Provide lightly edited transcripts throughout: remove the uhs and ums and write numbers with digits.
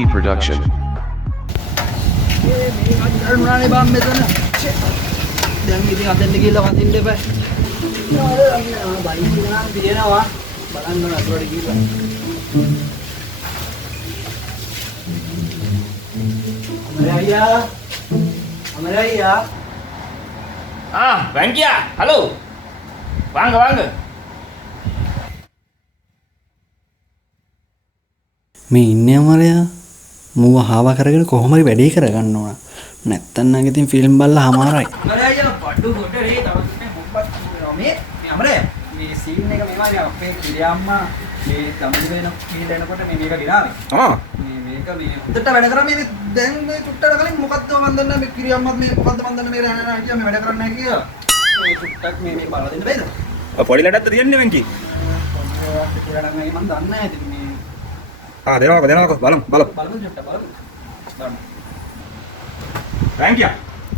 Lucky Production. අරුණානේ බම් මෙතන. දැන් ඉතින් අතෙන්ද ගිහලා වදින්න එපා. බයික් එක නම් තියෙනවා. බලන්න ඕන අතට ගිහලා. අමරයියා. Bangkia, halo. Bangga, bangga. මේ ඉන්නේ අමරයා මූව හාවා කරගෙන කොහොම හරි වැඩේ කරගන්න ඕන. නැත්තම් නම් ඉතින් ෆිල්ම් බලලා හමාරයි. අමරයා බඩු කොට රේ තමයි මොකක්ද මේ අමරයා මේ සීන් එක මෙමයි අපේ කිරියම්මා මේ ගමන වෙන කීලා එනකොට මේ මේක ගිරාවේ. මේක මේ උඩට වැඩ කරා මේ දැන් මේ චුට්ටට කලින් මොකද්ද මන් දන්නේ මේ කිරියම්මත් මේ මොකද්ද මන් දන්නේ මේ රහනා හිටියා මේ වැඩ කරන්නේ නැහැ කියලා. මේ චුට්ටක් මේ බලලා දෙන්න බෑද? පොඩි ලඩක්ද තියන්නේ වෙන්කි. කියලා නම් මම දන්නේ නැහැ ඉතින් මේ දෙනවක බලමු. බලමු චුට්ට බලමු. බැංකියා.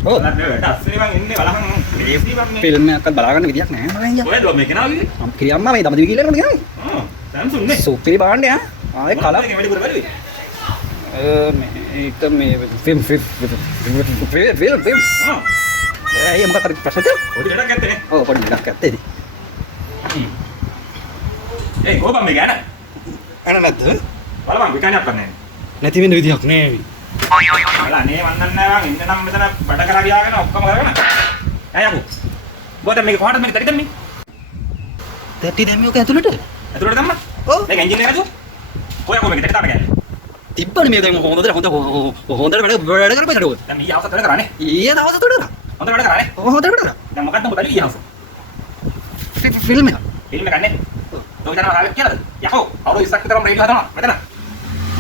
ඔව්. නේද අස්සනේ මං ඉන්නේ බලහන් ලේසි මම මේ ෆිල්ම් එකක් බලා ගන්න විදියක් නැහැ මම අයියා. ඔයද මේ කෙනා විදිහේ? මම කිරියම්මා මේ දමදිවි කියලා යනවා කියන්නේ. සැම්සුන් නේ. සුපිරි බාණ්ඩය ආයේ කලර් මේක වැඩි කර බැලුවේ. මේක මේ ෆිල්ම් ඒ මොකක්ද ප්‍රශ්නද? පොඩි ලඩක් ඇත්තේ. ඔව් පොඩි ලඩක් ඇත්තේ. ඒ ගෝපම් මේ ගෑන. අන නැද්ද? බලමන් විකාණයක් කරන්නේ. නැති වෙන විදියක් නෑ. බලන්න නේ මන් දන්නේ නැහැ මං ඉන්න නම් මෙතන බඩ කරා ගියාගෙන ඔක්කොම කරගෙන. ඈ යකෝ. බොත මේක කොහටද මේක තටි දැම්මේ? තටි දැම්මේ ඔක ඇතුළට? ඇතුළට දැම්මා? ඔව්. මේක එන්ජින් එක ඇතුළේ. ඔය යකෝ මේක තටි තාම ගෑනේ. තිබ්බනේ මේ දැන් හොඳට වැඩ කරපේද ඔය? දැන් ඊය අවසත් වැඩ කරානේ. ඊයේ දවස් තුනට හොඳ වැඩ කරානේ. හොඳට වැඩ කරා. දැන් මොකක්ද උඹ බැලුවේ ඊය අවසත්? ෆිල්ම් එක. ෆිල්ම් එකක් නේ. ඔය දැන් ආවෙත් කියලාද? යකෝ අවුරුදු 20ක් විතරම රේඩියෝ හදනවා මෙතන.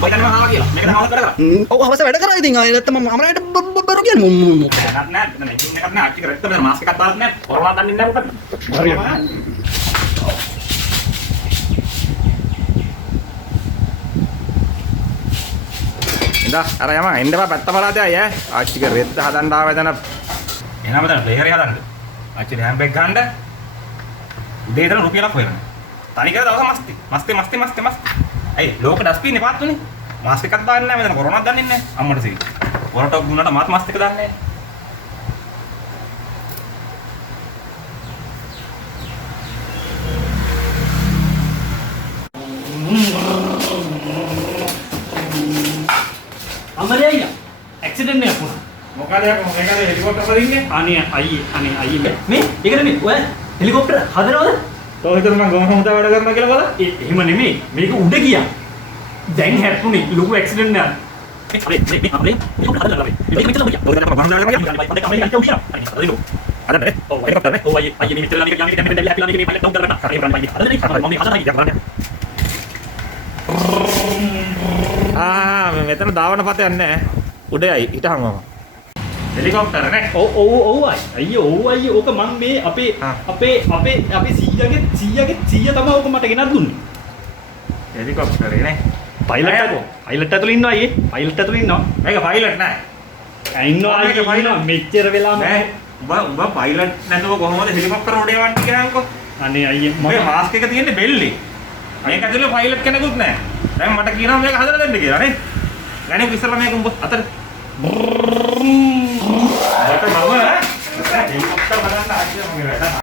ඔය දැන් මම ආවා කියලා. මේක තමයි අවසත් වැඩ කරා. ඔව් අවශ්‍ය වැඩ කරා ඉතින් ආයෙ නැත්තම් මම අමරයට බරු කියන්නේ නෑ නෑ මෙතන ඉන්න එකක් නෑ අච්චි කරෙත්ත මෙතන මාස්ක් එකක් දාලා නෑ. කොරෝනා දන්නේ නැහැ මොකද? හරියට. ඉඳා අර යම එන්න බා පැත්ත පලාතේ අය ආච්චි කරෙත්ත හදන්න ආව එතන. එහෙනම් මෙතන ප්ලේයර් එක හදන්න. ආච්චි හැම් බෑග් ගන්න. උදේ ඉතන රුපියලක් හොයන්න. තනි කර දවස් මස්ති. ඇයි ලෝක ඩස්බින් එපාත් උනේ. මාස්ක් එකක් දාන්නේ නැහැ මෙතන කොරෝනාවක් දන්නේ නැහැ. අම්මට සී. වරට ගුණට මාත් මාස්ක් එක දාන්නේ නැහැ. අමරයා ඇක්සිඩන්ට් එකක් වුණා. මොකද මේකද හෙලිකොප්ටර් වලින් ඉන්නේ? අනේ අයියේ මේ ඒක නෙමෙයි ඔය හෙලිකොප්ටර් හදනවද? තෝ හිතන මම ගොම හොඳ වැඩ කරනවා කියලා බලන්න. එහෙම නෙමෙයි මේක උඩ ගියා. දැන් හැප්පුණේ ලොකු ඇක්සිඩන්ට් එකක්. අපේ හෙලිකොප්ටර් හදලා මේ මෙතන ගියා. ඔය දැන් මම බංගලා ගියා. අද නේ. ඔව් හෙලිකොප්ටර් නේ. ඔව් අයියේ මේ මෙතන ළඟ ගියා මේ දැන් දැන් හැප්පිලා මේ පයිලට් ඩවුන් කරලා කරේ බන් බයි. අද නේ මම හදලා ගියා. මෙතන දාවන පතයක් නැහැ. උඩයයි හිටහන් මම. හෙලිකොප්ටර් නේ. ඔව් අයියේ ඕක මම මේ අපේ සීයාගේ සීයා තමයි ඕක මට ගෙනත් දුන්නේ. හෙලිකොප්ටර් නේ. පයිලට් ඇතුළේ ඉන්නවා අයියේ. පයිලට් ඇතුළේ ඉන්නවා. මේක පයිලට් නෑ. ඉන්නවා අයියේ මෙච්චර වෙලාම නෑ. උඹ පයිලට් නැතුව කොහොමද හෙලිකොප්ටර් උඩ යවන්නේ කියනකො? අනේ අයියේ මේ මාස්ක් එක තියෙන්නේ බෙල්ලේ. මේක ඇතුලේ පයිලට් කෙනෙකුත් නෑ. දැන් මට කියනවා මේක හදලා දෙන්න කියලා නේ. ගණේ ඉස්සරලා මේක උඹ අතට. හෙලිකොප්ටර් බලන්න ආච්චිලා මගේ වැඩ.